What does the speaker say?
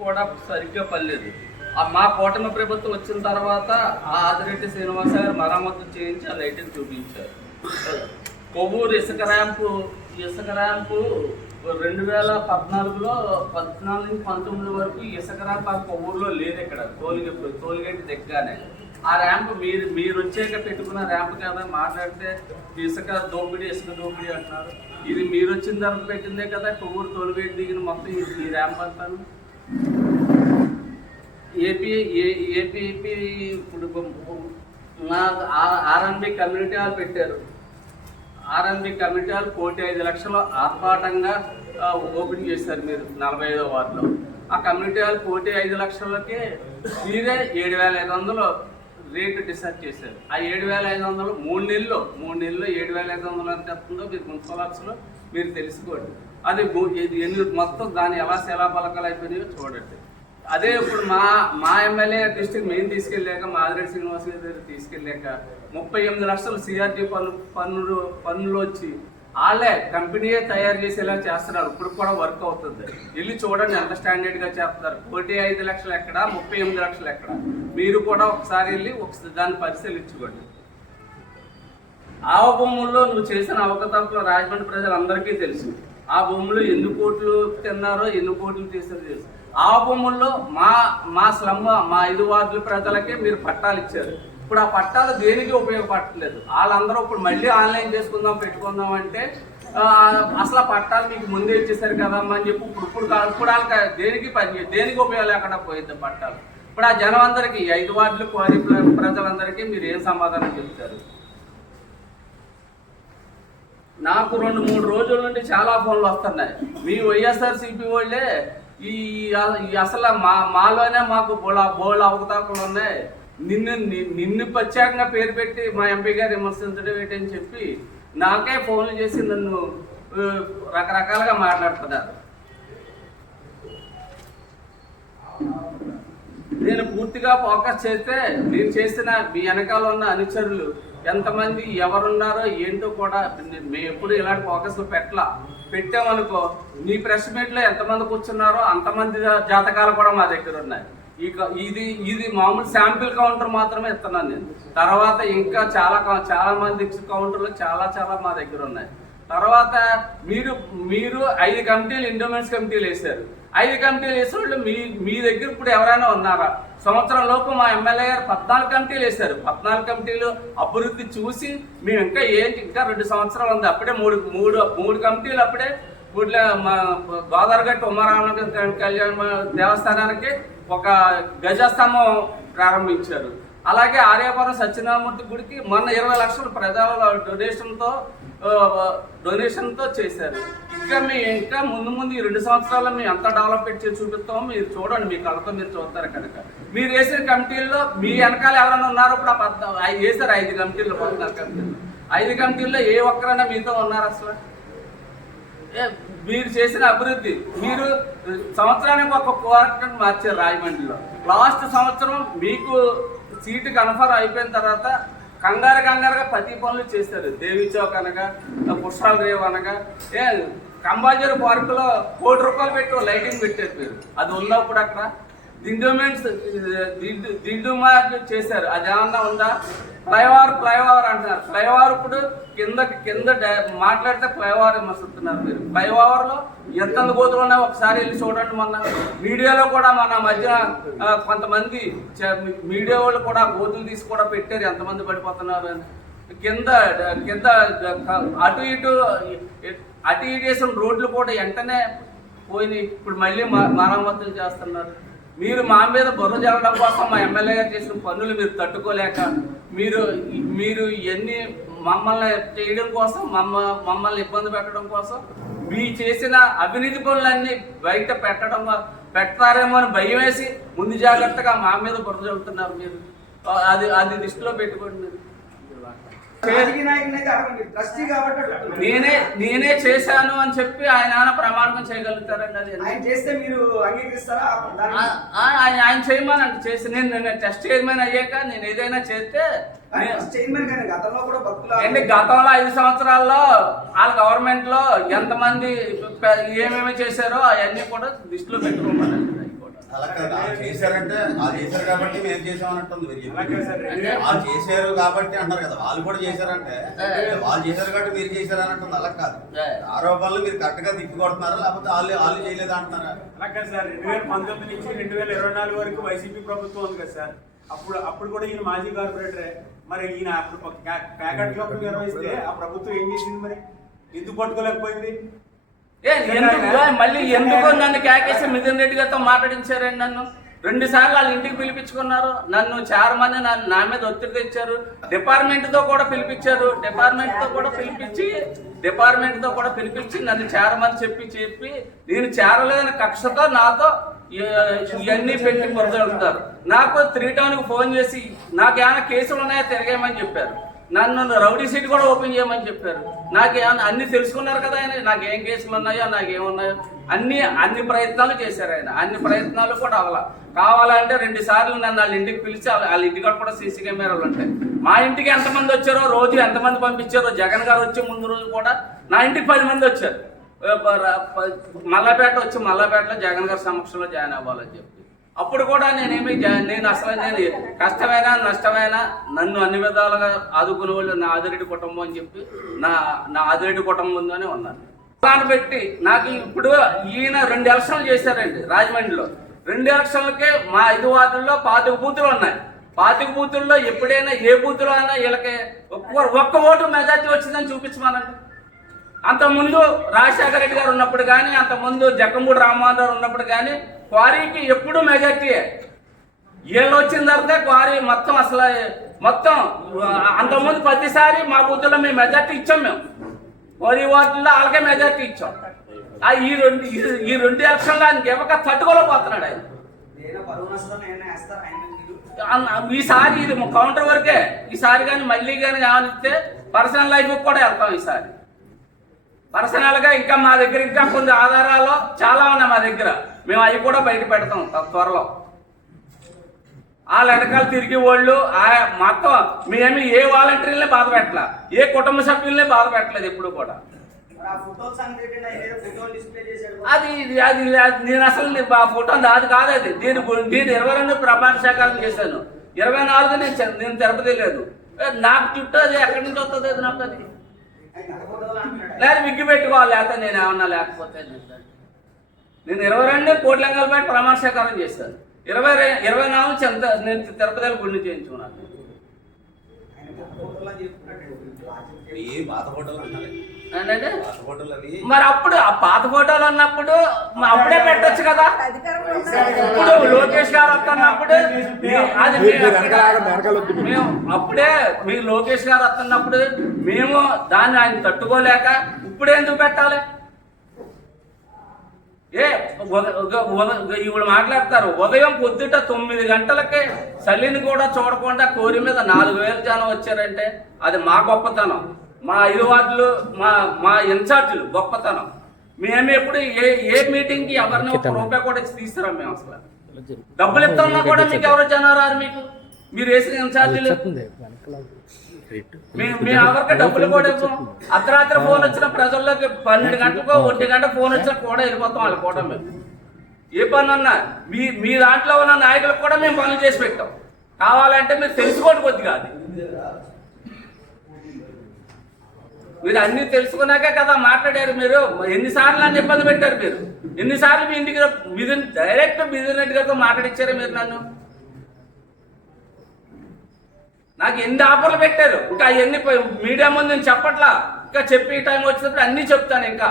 కూడా సరిగ్గా పర్లేదు. మా కూటమి ప్రభుత్వం వచ్చిన తర్వాత ఆ ఆదిరెడ్డి శ్రీనివాస గారు మరమ్మతు చేయించి ఆ లైటింగ్ చూపించారు. కొవ్వూరు ఇసుక ర్యాంపు 2014లో 14 నుంచి 19 వరకు ఇసుక ర్యాంప్ ఆ కొవ్వూరులో లేదు. ఇక్కడ టోల్గేట్ దగ్గరనే ఆ ర్యాంప్ మీరు వచ్చాక పెట్టుకున్న ర్యాంప్ కదా. మాట్లాడితే ఇసుక దోపిడీ అంటున్నారు. ఇది మీరు వచ్చిన తర్వాత పెట్టిందే కదా. కొవ్వూరు టోల్గేట్ దిగిన మొత్తం ఈ ర్యాంప్ అంటాను. ఏపీ ఇప్పుడు ఆర్ఎన్బి కమ్యూనిటీ హాల్ పెట్టారు. ఆర్ఎన్బి కమ్యూనిటీ హాల్ 1,5,00,000 ఆర్భాటంగా ఓపెన్ చేశారు మీరు 45వ వార్డులో. ఆ కమ్యూనిటీ హాల్ 1,5,00,000కే మీరే 7,500 రేటు డిసైడ్ చేశారు. ఆ 7,500 3 నెలల్లో 7,500 ఎంత వస్తుందో మీరు మున్సిపల్ ఆఫీస్లో మీరు తెలుసుకోండి. అది మొత్తం దాన్ని ఎలా శిలాఫలకాలు అయిపోయినాయో చూడండి. అదే ఇప్పుడు మా ఎమ్మెల్యే డిస్ట్రిక్ట్ మేము తీసుకెళ్ళాక మాదిరెడ్డి శ్రీనివాస్ గారి దగ్గర తీసుకెళ్ళాక 38 లక్షలు సిఆర్టీ పన్నులు వచ్చి వాళ్ళే కంపెనీయే తయారు చేసేలా చేస్తున్నారు. ఇప్పుడు కూడా వర్క్ అవుతుంది. వెళ్ళి చూడండి ఎంత స్టాండర్డ్గా చేస్తున్నారు. 1,5,00,000 ఎక్కడ, 38 లక్షలు ఎక్కడ. మీరు కూడా ఒకసారి వెళ్ళి దాన్ని పరిశీలించుకోండి. ఆవ భూముల్లో నువ్వు చేసిన అవకతవకలు రాజమండ్రి ప్రజలందరికీ తెలుసు. ఆ భూములు ఎన్ని కోట్లు తిన్నారో, ఎన్ని కోట్లు తీసారో తెలుసు. ఆ భూముల్లో మా స్లమ్, మా 5 వార్డుల ప్రజలకే మీరు పట్టాలు ఇచ్చారు. ఇప్పుడు ఆ పట్టాలు దేనికి ఉపయోగపడట్లేదు. వాళ్ళందరూ ఇప్పుడు మళ్ళీ ఆన్లైన్ పెట్టుకుందాం అంటే అసలు ఆ పట్టాలు మీకు ముందే ఇచ్చేసారు కదమ్మా అని చెప్పి ఇప్పుడు వాళ్ళకి దేనికి ఉపయోగం లేకుండా పోయింది పట్టాలు. ఇప్పుడు ఆ జనం అందరికీ 5 వార్డులు క్వారీ ప్రజలందరికీ మీరు ఏం సమాధానం చెప్తారు? నాకు 2-3 రోజుల నుండి చాలా ఫోన్లు వస్తున్నాయి. మీ వైఎస్ఆర్సీపీ వాళ్ళే అసలు మాలోనే మాకు బోళ్ళ అవకతవకలు ఉన్నాయి. నిన్ను ప్రత్యేకంగా పేరు పెట్టి మా ఎంపీ గారు విమర్శించడం ఏంటని చెప్పి నాకే ఫోన్లు చేసి నన్ను రకరకాలుగా మాట్లాడుతున్నారు. నేను పూర్తిగా ఫోకస్ చేస్తే నేను చేసిన మీ వెనకాల ఉన్న అనుచరులు ఎంతమంది ఎవరున్నారో ఏంటో కూడా మేము ఎప్పుడు ఇలాంటి ఫోకస్ పెట్టామనుకో మీ ప్రెస్ మీట్లో ఎంతమంది కూర్చున్నారో అంతమంది జాతకాలు కూడా మా దగ్గర ఉన్నాయి. ఇది మామూలు శాంపిల్ కౌంటర్ మాత్రమే ఇస్తున్నాను నేను. తర్వాత ఇంకా చాలా మంది కౌంటర్లు చాలా మా దగ్గర ఉన్నాయి. తర్వాత మీరు 5 కమిటీలు ఎండోమెంట్స్ కమిటీలు వేశారు. 5 కమిటీలు వేసే వాళ్ళు మీ దగ్గర ఇప్పుడు ఎవరైనా ఉన్నారా? సంవత్సరం లోపు మా ఎమ్మెల్యే గారు 14 కమిటీలు వేశారు. 14 కమిటీలు అభివృద్ధి చూసి మేము ఇంకా 2 సంవత్సరాలు ఉంది. అప్పుడే మూడు కమిటీలు అప్పుడే మా గోదావరిగట్టు ఉమారామ కళ్యాణ దేవస్థానానికి ఒక గజస్తంభం ప్రారంభించారు. అలాగే ఆర్యాపురం సత్యనారాయణమూర్తి గుడికి మొన్న 20 లక్షల ప్రజల డొనేషన్తో చేశారు. ఇంకా ముందు ఈ 2 సంవత్సరాల్లో మేము ఎంత డెవలప్మెంట్ చేసి చూపిస్తామో మీరు చూడండి. మీ కళ్ళతో మీరు చూస్తారు కనుక. మీరు వేసిన కమిటీల్లో మీ వెనకాల ఎవరైనా ఉన్నారో ఇప్పుడు వేశారు 5 కమిటీల్లో 14 కమిటీలు. 5 కమిటీల్లో ఏ ఒక్కరైనా మీతో ఉన్నారు? అసలు మీరు చేసిన అభివృద్ధి మీరు సంవత్సరానికి ఒక కోఆర్డినేటర్ మార్చారు రాజమండ్రిలో. లాస్ట్ సంవత్సరం మీకు సీటు కన్ఫర్మ్ అయిపోయిన తర్వాత కంగారుగా 10 పనులు చేశారు. దేవి చౌక్ అనగా, పుష్పాల రేవ్ అనగా, కంబాజర్ పార్కులో ₹1 కోటి పెట్టి లైటింగ్ పెట్టారు మీరు. అది ఉన్నప్పుడు అక్కడ దిండుమా చేశారు. అది ఏమన్నా ఉందా? ఫ్లైఓవర్ అంటున్నారు. ఫ్లైఓవర్ ఇప్పుడు కింద మాట్లాడితే ఫ్లైఓవర్ విమర్శిస్తున్నారు మీరు. ఫ్లైఓవర్లో ఎంత గోతులు ఉన్నాయో ఒకసారి వెళ్ళి చూడండి. మొన్న మీడియాలో కూడా మన మధ్య కొంతమంది మీడియా వాళ్ళు కూడా గోతులు తీసి కూడా పెట్టారు ఎంతమంది పడిపోతున్నారు అని. కింద అటు ఇటు వేసిన రోడ్లు కూడా వెంటనే పోయినాయి. ఇప్పుడు మళ్ళీ మరమ్మతులు చేస్తున్నారు. మీరు మా మీద బుర్ర జరగడం కోసం మా ఎమ్మెల్యే గారు చేసిన పనులు మీరు తట్టుకోలేక మీరు ఇవన్నీ మమ్మల్ని చేయడం కోసం మమ్మల్ని ఇబ్బంది పెట్టడం కోసం మీ చేసిన అవినీతి పనులన్నీ బయట పెడతారేమో అని భయం వేసి ముందు జాగ్రత్తగా మా మీద బుర్ర జరుగుతున్నారు మీరు. అది దృష్టిలో పెట్టుకోండి మీరు. నేనే చేశాను అని చెప్పి ఆయన ప్రమాణం చేయగలుగుతారండి. అది ఆయన చేయమని చేసి నేను టెస్ట్ చైర్మన్ అయ్యాక నేను ఏదైనా చేస్తే గతంలో 5 సంవత్సరాల్లో వాళ్ళ గవర్నమెంట్ లో ఎంతమంది ఏమేమి చేశారో అవన్నీ కూడా దృష్టిలో పెట్టుకోమని అలా కాదు, వాళ్ళు చేశారంటే వాళ్ళు చేశారు కాబట్టి మేము చేసామన్నట్టుంది. వాళ్ళు చేశారు కాబట్టి అంటారు కదా, వాళ్ళు కూడా చేశారంటే వాళ్ళు చేశారు కాబట్టి మీరు చేశారు అన్నట్టుంది. అలా కాదు, ఆరోపణలు మీరు కరెక్ట్ గా తిప్పి కొడుతున్నారా లేకపోతే వాళ్ళు చేయలేదా అంటున్నారా? అలా కాదు సార్, 2019 నుంచి 2024 వరకు వైసీపీ ప్రభుత్వం ఉంది కదా సార్. అప్పుడు కూడా ఈయన మాజీ కార్పొరేటరే. మరి ఈయన అప్పుడు ప్యాకెట్ క్లబ్ నిర్వహిస్తే ఆ ప్రభుత్వం ఏం చేసింది? మరి ఎందుకు పట్టుకోలేకపోయింది? మళ్ళీ ఎందుకు నన్ను కేకేసి మిథున్ రెడ్డి గారితో మాట్లాడించారండి. నన్ను 2 సార్లు వాళ్ళ ఇంటికి పిలిపించుకున్నారు. నన్ను చాలామంది నా మీద ఒత్తిడి తెచ్చారు. డిపార్ట్మెంట్ తో కూడా పిలిపించారు. డిపార్ట్మెంట్ తో కూడా పిలిపించి నన్ను చేరమని చెప్పి నేను చేరలేదని కక్షతో నాతో ఇవన్నీ పెట్టి మొదలెడతారు. నాకు 3 టౌన్కి ఫోన్ చేసి నాకేమైనా కేసులు ఉన్నాయో తిరగేయమని చెప్పారు. నన్ను రౌడీ సీట్ కూడా ఓపెన్ చేయమని చెప్పారు. నాకేమన్నా అన్ని తెలుసుకున్నారు కదా ఆయన, నాకేం కేసులు ఉన్నాయో నాకేమున్నాయో అన్ని ప్రయత్నాలు చేశారు ఆయన. అన్ని ప్రయత్నాలు కూడా కావాలంటే 2 సార్లు నన్ను వాళ్ళ ఇంటికి పిలిచి వాళ్ళ ఇంటికి కూడా సీసీ కెమెరాలు ఉంటాయి. మా ఇంటికి ఎంతమంది వచ్చారో, రోజు ఎంతమంది పంపించారో, జగన్ గారు వచ్చే ముందు రోజు కూడా నా ఇంటికి 10 మంది వచ్చారు. మల్లపేట వచ్చి మల్లపేటలో జగన్ గారి సమక్షంలో జాయిన్ అవ్వాలని చెప్పి అప్పుడు కూడా నేను కష్టమైనా నష్టమైనా నన్ను అన్ని విధాలుగా ఆదుకునే వాళ్ళు నా ఆదిరెడ్డి కుటుంబం అని చెప్పి నా ఆదిరెడ్డి కుటుంబం ఉందని ఉన్నాను. పెట్టి నాకు ఇప్పుడు ఈయన 2 ఎలక్షన్లు చేశారండి రాజమండ్రిలో. 2 ఎలక్షన్లకే మా 5 వార్డుల్లో 25 బూతులు ఉన్నాయి. 25 బూతుల్లో ఎప్పుడైనా ఏ బూతులో అయినా వీళ్ళకి ఒక్క ఓటు మెజార్టీ వచ్చిందని చూపించమనండి. అంతకుముందు రాజశేఖర రెడ్డి గారు ఉన్నప్పుడు కానీ, అంతకుముందు జక్కమూడి రామ్మోహన్ రావు ఉన్నప్పుడు కానీ క్వారీకి ఎప్పుడు మెజార్టీయే. వీళ్ళు వచ్చిన తర్వాత క్వారీ మొత్తం అంతకుముందు ప్రతిసారి మా బూతుల్లో మేము మెజార్టీ ఇచ్చాం. మేము 10 వార్డుల్లో వాళ్ళకే మెజార్టీ ఇచ్చాం. ఈ రెండు ఎలక్షన్లో ఆయనకి ఇవ్వక తట్టుకోలేకపోతున్నాడు ఆయన. ఈసారి ఇది కౌంటర్ వరకే. ఈసారి కానీ మళ్ళీ కానీ కావనిస్తే పర్సనల్ లైఫ్ కూడా వెళ్తాం. ఈసారి పర్సనల్ గా ఇంకా మా దగ్గర ఇంకా కొన్ని ఆధారాలు చాలా ఉన్నాయి మా దగ్గర. మేము అవి కూడా బయట పెడతాం త్వరలో. వాళ్ళ వెనకాల తిరిగి వాళ్ళు మొత్తం మేమేమి ఏ వాలంటీర్లనే బాధ పెట్టలే, ఏ కుటుంబ సభ్యులనే బాధ పెట్టలేదు ఎప్పుడు కూడా. అది నేను అసలు ఫోటో అది కాదు. అది దీని 22 ప్రమాణ స్వీకారం చేశాను. 24 నేను తిరుపతి లేదు. నాకు చుట్టూ అది ఎక్కడి నుంచి వస్తుంది? అది నాకు అది లేదు, విగ్గి పెట్టుకోవాలి. లేకపోతే నేను ఏమన్నా లేకపోతే నేను 22 కోట్లంగల్పేట ప్రమాణ స్వీకారం చేశాను. 24 నేను తిరుపతిలో గుండె చేయించుకున్నాను. మరి అప్పుడు ఆ పాత ఫోటోలు ఉన్నప్పుడు అప్పుడే పెట్టొచ్చు కదా. ఇప్పుడు లోకేష్ గారు వస్తున్నప్పుడు అప్పుడే మీరు లోకేష్ గారు వస్తున్నప్పుడు మేము దాన్ని ఆయన తట్టుకోలేక ఇప్పుడు ఎందుకు పెట్టాలి? ఇప్పుడు మాట్లాడతారు. ఉదయం పొద్దుట 9 గంటలకే చల్లిని కూడా చూడకుండా కోరి మీద 4000 జనం వచ్చారంటే అది మా గొప్పతనం. మా 5 వార్డులు మా ఇన్ఛార్జీలు గొప్పతనం. మేము ఎప్పుడు ఏ మీటింగ్ కి ఎవరిని రూపాయి కూడా తీసుకురాం. మేము అసలు డబ్బులు ఇస్తున్నా కూడా మీకు ఎవరు జనం రారు. మీరు వేసిన ఇన్ఛార్జీలు మేము ఎవరికి డబ్బులు కూడా ఇవ్వం. అర్ధరాత్రి ఫోన్ వచ్చిన ప్రజల్లోకి 12 గంటలకు 1 గంట ఫోన్ వచ్చినా కూడా వెళ్ళిపోతాం. వాళ్ళు కూడా మేము ఏ పని అన్నా మీ దాంట్లో ఉన్న నాయకులకు కూడా మేము పనులు చేసి పెట్టాం. కావాలంటే మీరు తెలుసుకోండి కొద్దిగా. అది మీరు అన్ని తెలుసుకున్నాకే కదా మాట్లాడారు. మీరు ఎన్నిసార్లు నన్ను ఇబ్బంది పెట్టారు. మీరు ఎన్నిసార్లు మీ ఇంటికి డైరెక్ట్ మిథున్ రెడ్డి గారితో మాట్లాడించారు మీరు నన్ను. నాకు ఎన్ని ఆఫర్లు పెట్టారు. ఇంకా అవన్నీ మీడియా ముందు నేను చెప్పట్లా. ఇంకా చెప్పే టైం వచ్చినప్పుడు అన్నీ చెప్తాను. ఇంకా